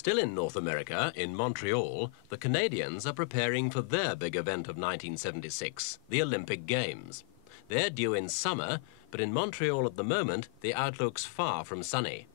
Still in North America, in Montreal, the Canadians are preparing for their big event of 1976, the Olympic Games. They're due in summer, but in Montreal at the moment, the outlook's far from sunny.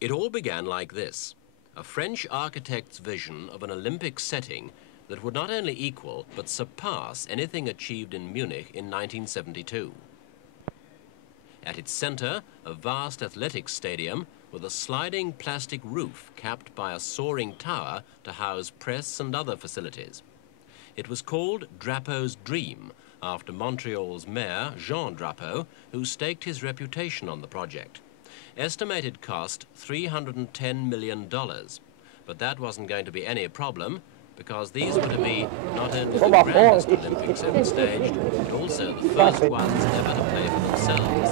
It all began like this, a French architect's vision of an Olympic setting that would not only equal but surpass anything achieved in Munich in 1972. At its center, a vast athletics stadium with a sliding plastic roof capped by a soaring tower to house press and other facilities. It was called Drapeau's Dream, after Montreal's mayor, Jean Drapeau, who staked his reputation on the project. Estimated cost $310 million, but that wasn't going to be any problem because these were to be not only the grandest Olympics ever staged, but also the first ones ever to pay for themselves.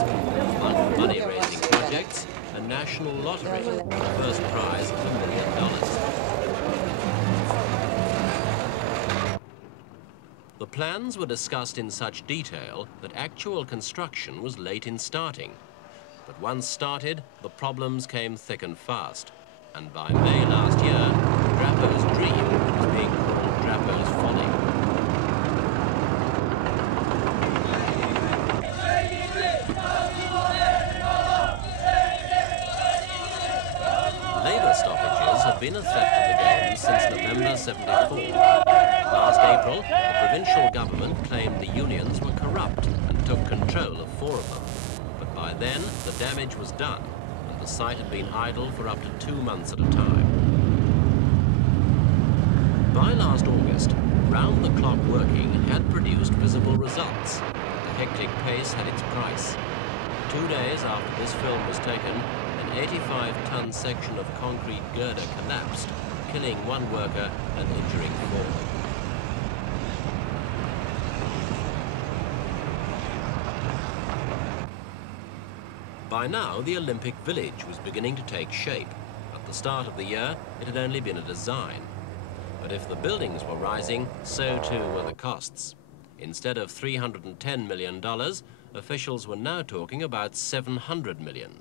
Among money-raising projects, a national lottery, with the first prize of $1 million. The plans were discussed in such detail that actual construction was late in starting. But once started, the problems came thick and fast. And by May last year, Drapeau's dream was being called Drapeau's folly. Labour stoppages have been a threat to the Games since November '74. Last April, the provincial government claimed the unions were corrupt and took control of 4 of them. By then, the damage was done, and the site had been idle for up to 2 months at a time. By last August, round-the-clock working had produced visible results. The hectic pace had its price. 2 days after this film was taken, an 85-ton section of concrete girder collapsed, killing 1 worker and injuring 4. By now, the Olympic Village was beginning to take shape. At the start of the year, it had only been a design. But if the buildings were rising, so too were the costs. Instead of $310 million, officials were now talking about $700 million.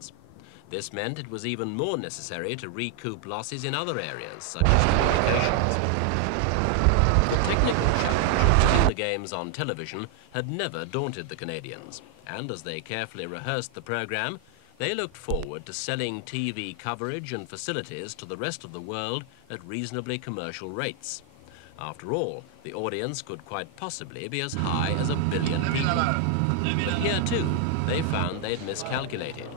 This meant it was even more necessary to recoup losses in other areas, such as communications. The technical challenge of seeing the Games on television had never daunted the Canadians. And as they carefully rehearsed the program, they looked forward to selling TV coverage and facilities to the rest of the world at reasonably commercial rates. After all, the audience could quite possibly be as high as 1 billion people. But here too, they found they'd miscalculated.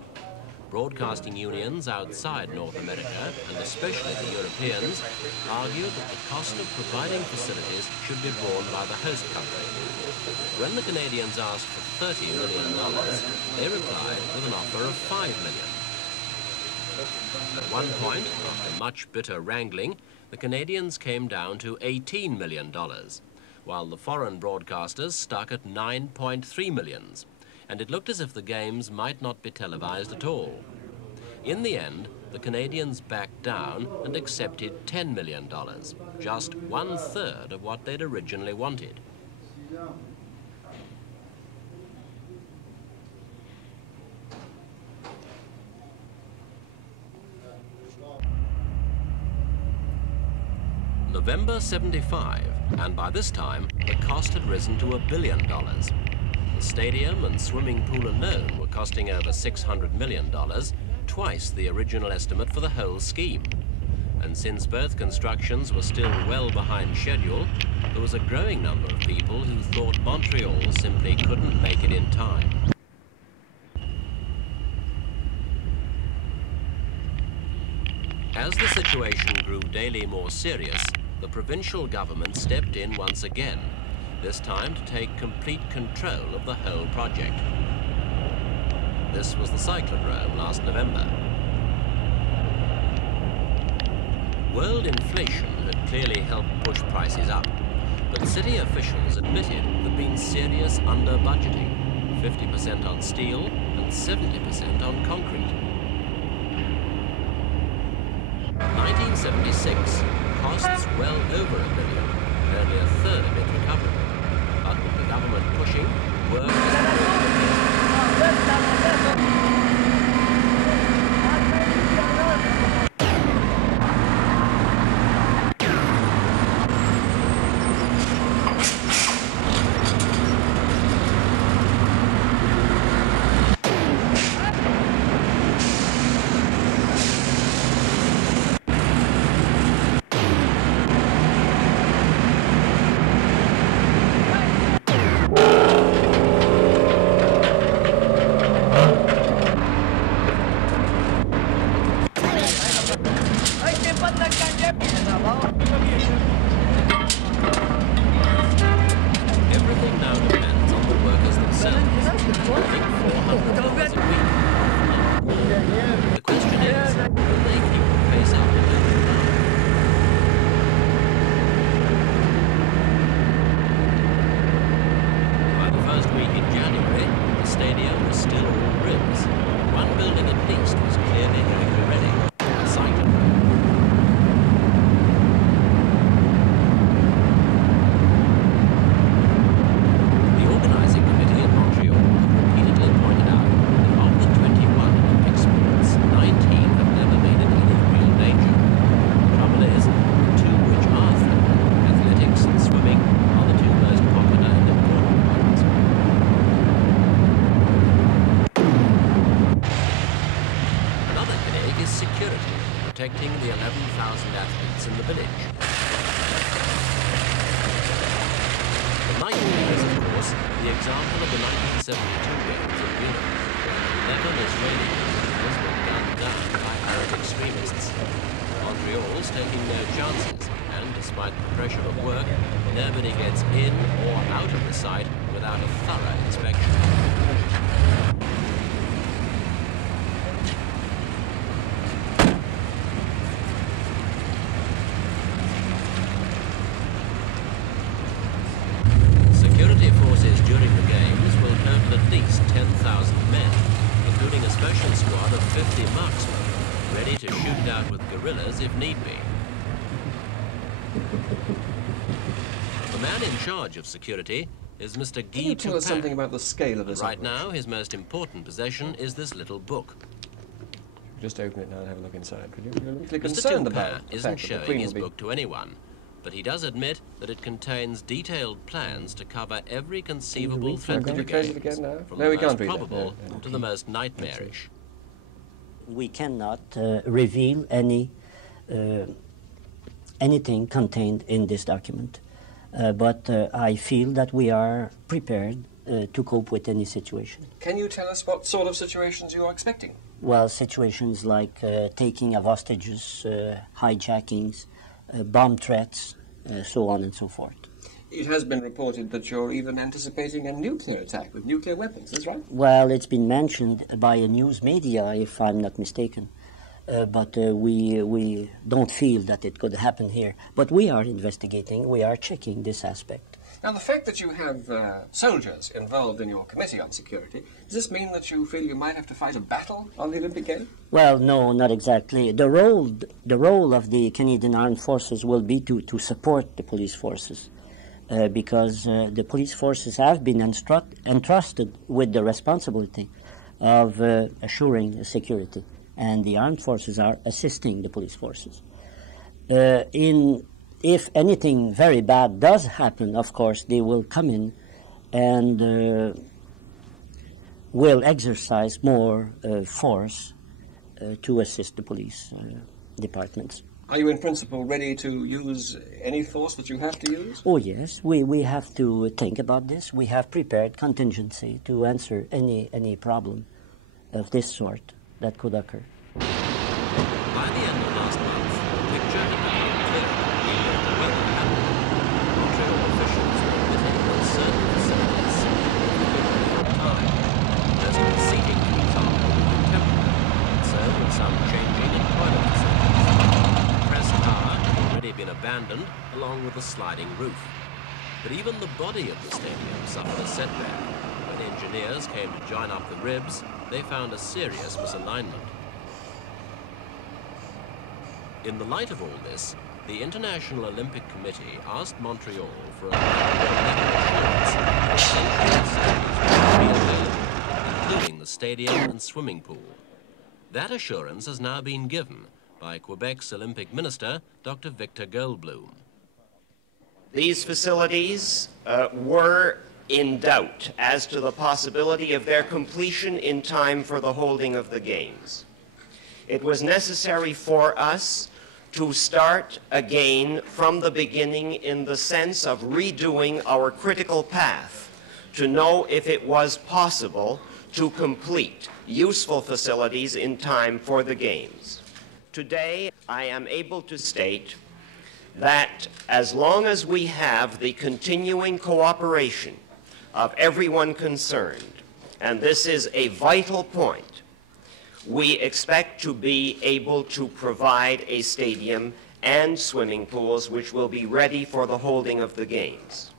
Broadcasting unions outside North America, and especially the Europeans, argued that the cost of providing facilities should be borne by the host country. When the Canadians asked for $30 million, they replied with an offer of $5 million. At one point, after much bitter wrangling, the Canadians came down to $18 million, while the foreign broadcasters stuck at $9.3 million. And it looked as if the Games might not be televised at all. In the end, the Canadians backed down and accepted $10 million, just 1/3 of what they'd originally wanted. November '75, and by this time, the cost had risen to $1 billion. The stadium and swimming pool alone were costing over $600 million, twice the original estimate for the whole scheme. And since both constructions were still well behind schedule, there was a growing number of people who thought Montreal simply couldn't make it in time. As the situation grew daily more serious, the provincial government stepped in once again, this time to take complete control of the whole project. This was the cyclodrome last November. World inflation had clearly helped push prices up, but city officials admitted there had been serious under-budgeting, 50% on steel and 70% on concrete. 1976, costs well over $1 billion, only a third of it recovered. But with the government pushing, work everything now depends on the workers themselves. Working 400 hours a week. The question is, will they keep the pace up in the By the first week in January, the stadium was still all ribs. One building at least was clearly going to be ready. A cyclodrome. The organising committee in Montreal repeatedly pointed out that of the 21 Olympic sports, 19 have never been in any real danger. The trouble is, the two which are threatened, athletics and swimming, are the two most popular and important ones. Another headache is security, protecting the 11,000 athletes in the village. The nightingale is, of course, the example of the 1972 Games in Reno, when 11 Israeli individuals were gunned down by Arab extremists. Montreal's taking no chances, and despite the pressure of work, nobody gets in or out of the site without a thorough inspection. Security forces during the Games will total at least 10,000 men, including a special squad of 50 marksmen, ready to shoot it out with guerrillas if need be. The man in charge of security is Mr. Guy. Can you tell us something about the scale of this Right operation? now, his most important possession is this little book. Just open it now and have a look inside, could you? You're a little Mr. concerned Tupin about the isn't fact that the showing Queen his will be... book to anyone, but he does admit that it contains detailed plans to cover every conceivable threat to Can the we close it Games, again now? from No, the we most can't read it. probable No, no. to the most nightmarish. We cannot reveal anything contained in this document, but I feel that we are prepared to cope with any situation. Can you tell us what sort of situations you are expecting? Well, situations like taking of hostages, hijackings, bomb threats, so on and so forth. It has been reported that you're even anticipating a nuclear attack with nuclear weapons, is that right? Well, it's been mentioned by a news media, if I'm not mistaken, but we don't feel that it could happen here. But we are investigating, we are checking this aspect. Now, the fact that you have soldiers involved in your Committee on Security, does this mean that you feel you might have to fight a battle on the Olympic Games? Well, no, not exactly. The role of the Canadian Armed Forces will be to support the police forces, because the police forces have been entrusted with the responsibility of assuring security, and the armed forces are assisting the police forces. If anything very bad does happen, of course, they will come in and will exercise more force to assist the police departments. Are you in principle ready to use any force that you have to use? Oh yes, we have to think about this. We have prepared contingency to answer any problem of this sort that could occur. By the end of last month, the picture had become clear, even if the weather with a sliding roof. But even the body of the stadium suffered a setback. When engineers came to join up the ribs, they found a serious misalignment. In the light of all this, the International Olympic Committee asked Montreal for a letter of assurance that essential facilities would be available, including the stadium and swimming pool. That assurance has now been given by Quebec's Olympic Minister, Dr. Victor Goldbloom. These facilities were in doubt as to the possibility of their completion in time for the holding of the Games. It was necessary for us to start again from the beginning in the sense of redoing our critical path to know if it was possible to complete useful facilities in time for the Games. Today, I am able to state that as long as we have the continuing cooperation of everyone concerned, and this is a vital point, we expect to be able to provide a stadium and swimming pools which will be ready for the holding of the Games.